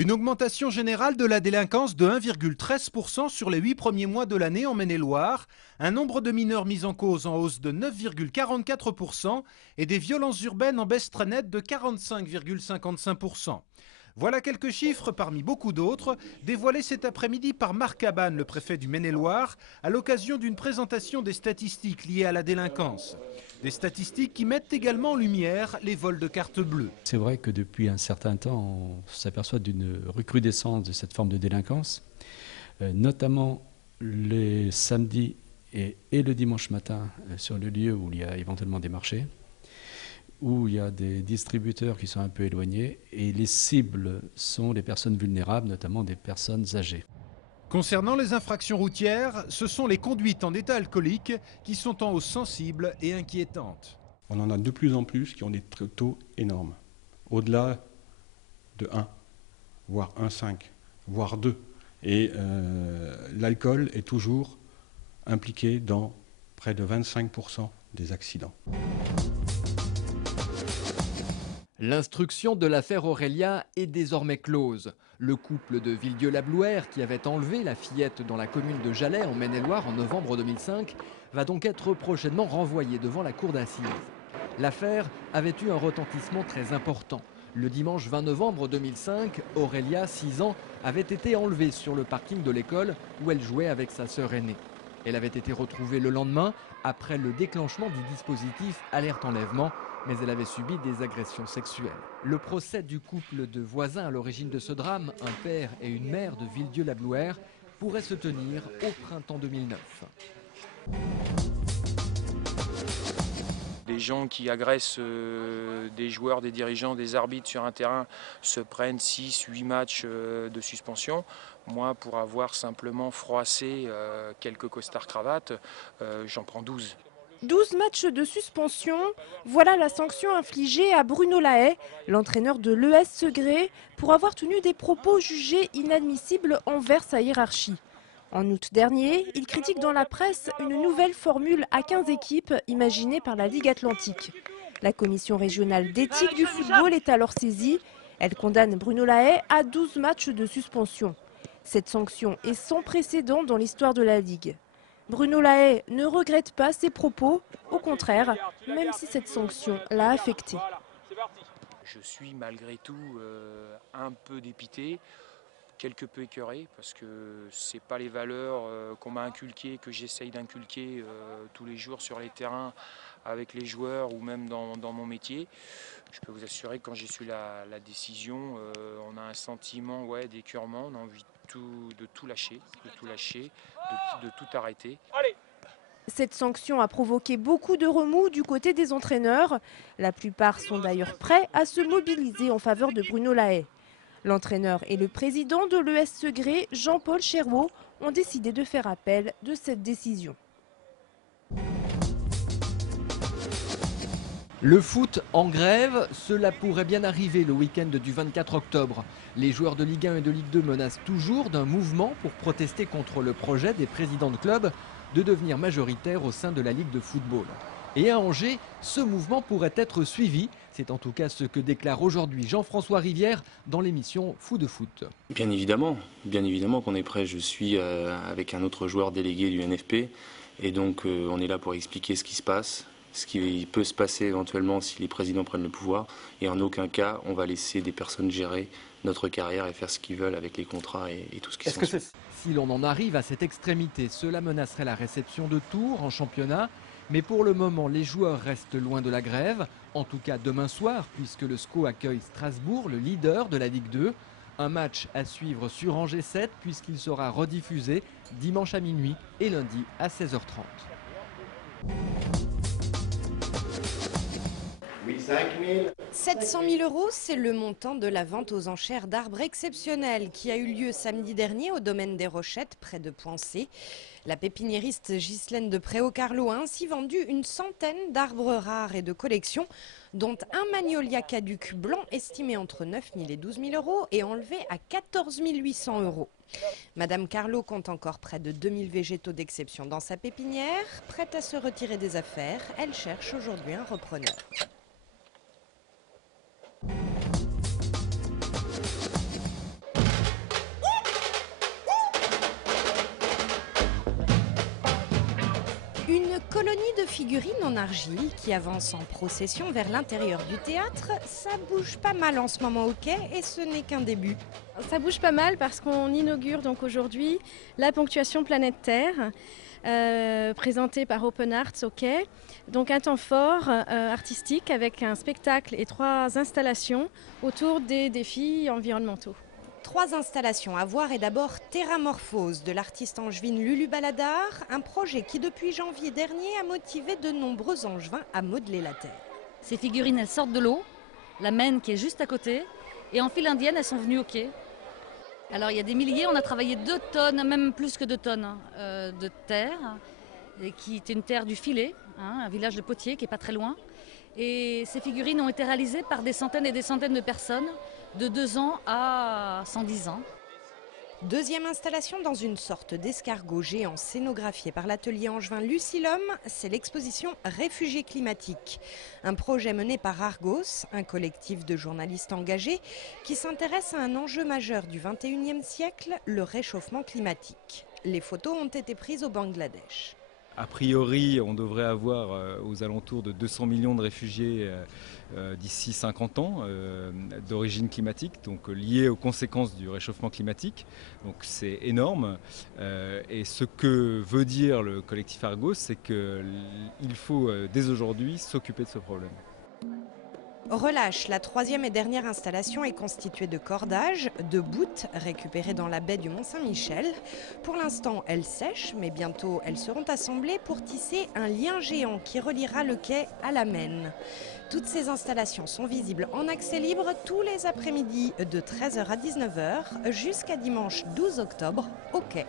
Une augmentation générale de la délinquance de 1,13% sur les 8 premiers mois de l'année en Maine-et-Loire, un nombre de mineurs mis en cause en hausse de 9,44% et des violences urbaines en baisse très nette de 45,55%. Voilà quelques chiffres parmi beaucoup d'autres dévoilés cet après-midi par Marc Cabane, le préfet du Maine-et-Loire, à l'occasion d'une présentation des statistiques liées à la délinquance. Des statistiques qui mettent également en lumière les vols de cartes bleues. C'est vrai que depuis un certain temps, on s'aperçoit d'une recrudescence de cette forme de délinquance, notamment les samedis et le dimanche matin sur le lieu où il y a éventuellement des marchés, où il y a des distributeurs qui sont un peu éloignés, et les cibles sont les personnes vulnérables, notamment des personnes âgées. Concernant les infractions routières, ce sont les conduites en état alcoolique qui sont en hausse sensible et inquiétante. On en a de plus en plus qui ont des taux énormes, au-delà de 1, voire 1,5, voire 2. Et l'alcool est toujours impliqué dans près de 25% des accidents. L'instruction de l'affaire Aurélia est désormais close. Le couple de Villedieu-la-Blouère, qui avait enlevé la fillette dans la commune de Jalais en Maine-et-Loire en novembre 2005, va donc être prochainement renvoyé devant la cour d'assises. L'affaire avait eu un retentissement très important. Le dimanche 20 novembre 2005, Aurélia, 6 ans, avait été enlevée sur le parking de l'école où elle jouait avec sa sœur aînée. Elle avait été retrouvée le lendemain après le déclenchement du dispositif Alerte Enlèvement, mais elle avait subi des agressions sexuelles. Le procès du couple de voisins à l'origine de ce drame, un père et une mère de Villedieu-la-Blouère, pourrait se tenir au printemps 2009. Des gens qui agressent des joueurs, des dirigeants, des arbitres sur un terrain se prennent 6-8 matchs de suspension. Moi, pour avoir simplement froissé quelques costards-cravates, j'en prends 12. 12 matchs de suspension, voilà la sanction infligée à Bruno Lahaye, l'entraîneur de l'ES Segré, pour avoir tenu des propos jugés inadmissibles envers sa hiérarchie. En août dernier, il critique dans la presse une nouvelle formule à 15 équipes imaginée par la Ligue Atlantique. La commission régionale d'éthique du football est alors saisie. Elle condamne Bruno Lahaye à 12 matchs de suspension. Cette sanction est sans précédent dans l'histoire de la Ligue. Bruno Lahaye ne regrette pas ses propos, au contraire, même si cette sanction l'a affecté. Je suis malgré tout un peu dépité, quelque peu écœuré, parce que ce n'est pas les valeurs qu'on m'a inculquées, que j'essaye d'inculquer tous les jours sur les terrains avec les joueurs ou même dans mon métier. Je peux vous assurer que quand j'ai su la décision, on a un sentiment d'écœurement, on a envie de tout lâcher, de tout arrêter. Cette sanction a provoqué beaucoup de remous du côté des entraîneurs. La plupart sont d'ailleurs prêts à se mobiliser en faveur de Bruno Lahaye. L'entraîneur et le président de l'ES Segré, Jean-Paul Cherot, ont décidé de faire appel de cette décision. Le foot en grève, cela pourrait bien arriver le week-end du 24 octobre. Les joueurs de Ligue 1 et de Ligue 2 menacent toujours d'un mouvement pour protester contre le projet des présidents de clubs de devenir majoritaires au sein de la Ligue de football. Et à Angers, ce mouvement pourrait être suivi. C'est en tout cas ce que déclare aujourd'hui Jean-François Rivière dans l'émission Fou de foot. Bien évidemment qu'on est prêt. Je suis avec un autre joueur délégué du NFP et donc on est là pour expliquer ce qui se passe, ce qui peut se passer éventuellement si les présidents prennent le pouvoir. Et en aucun cas, on va laisser des personnes gérer notre carrière et faire ce qu'ils veulent avec les contrats et tout ce qui s'ensuit. Si l'on en arrive à cette extrémité, cela menacerait la réception de Tours en championnat. Mais pour le moment, les joueurs restent loin de la grève. En tout cas demain soir, puisque le SCO accueille Strasbourg, le leader de la Ligue 2. Un match à suivre sur Angers 7, puisqu'il sera rediffusé dimanche à minuit et lundi à 16h30. 700 000 €, c'est le montant de la vente aux enchères d'arbres exceptionnels qui a eu lieu samedi dernier au domaine des Rochettes, près de Poincé. La pépiniériste Ghislaine de Préau-Carlo a ainsi vendu une centaine d'arbres rares et de collection, dont un magnolia caduc blanc estimé entre 9 000 et 12 000 € et enlevé à 14 800 €. Madame Carlo compte encore près de 2000 végétaux d'exception dans sa pépinière. Prête à se retirer des affaires, elle cherche aujourd'hui un repreneur. colonie de figurines en argile qui avance en procession vers l'intérieur du théâtre. Ça bouge pas mal en ce moment au quai et ce n'est qu'un début. Ça bouge pas mal parce qu'on inaugure donc aujourd'hui la ponctuation Planète Terre, présentée par Open Arts au quai. Donc un temps fort artistique avec un spectacle et 3 installations autour des défis environnementaux. 3 installations à voir et d'abord Terramorphose de l'artiste angevine Lulu Baladar, un projet qui depuis janvier dernier a motivé de nombreux angevins à modeler la Terre. Ces figurines, elles sortent de l'eau, la Maine qui est juste à côté, et en file indienne, elles sont venues au quai. Alors il y a des milliers, on a travaillé 2 tonnes, même plus que 2 tonnes de terre, qui était une terre du Filet, un village de Potier qui n'est pas très loin. Et ces figurines ont été réalisées par des centaines et des centaines de personnes, de 2 ans à 110 ans. Deuxième installation dans une sorte d'escargot géant scénographié par l'atelier angevin Lucilum, c'est l'exposition Réfugiés climatiques. Un projet mené par Argos, un collectif de journalistes engagés qui s'intéresse à un enjeu majeur du XXIe siècle, le réchauffement climatique. Les photos ont été prises au Bangladesh. A priori, on devrait avoir aux alentours de 200 millions de réfugiés d'ici 50 ans d'origine climatique, donc liés aux conséquences du réchauffement climatique. Donc c'est énorme. Et ce que veut dire le collectif Argos, c'est qu'il faut dès aujourd'hui s'occuper de ce problème. Relâche, la 3e et dernière installation est constituée de cordages, de boutes récupérées dans la baie du Mont-Saint-Michel. Pour l'instant, elles sèchent, mais bientôt elles seront assemblées pour tisser un lien géant qui reliera le quai à la Maine. Toutes ces installations sont visibles en accès libre tous les après-midi de 13h à 19h jusqu'à dimanche 12 octobre au quai.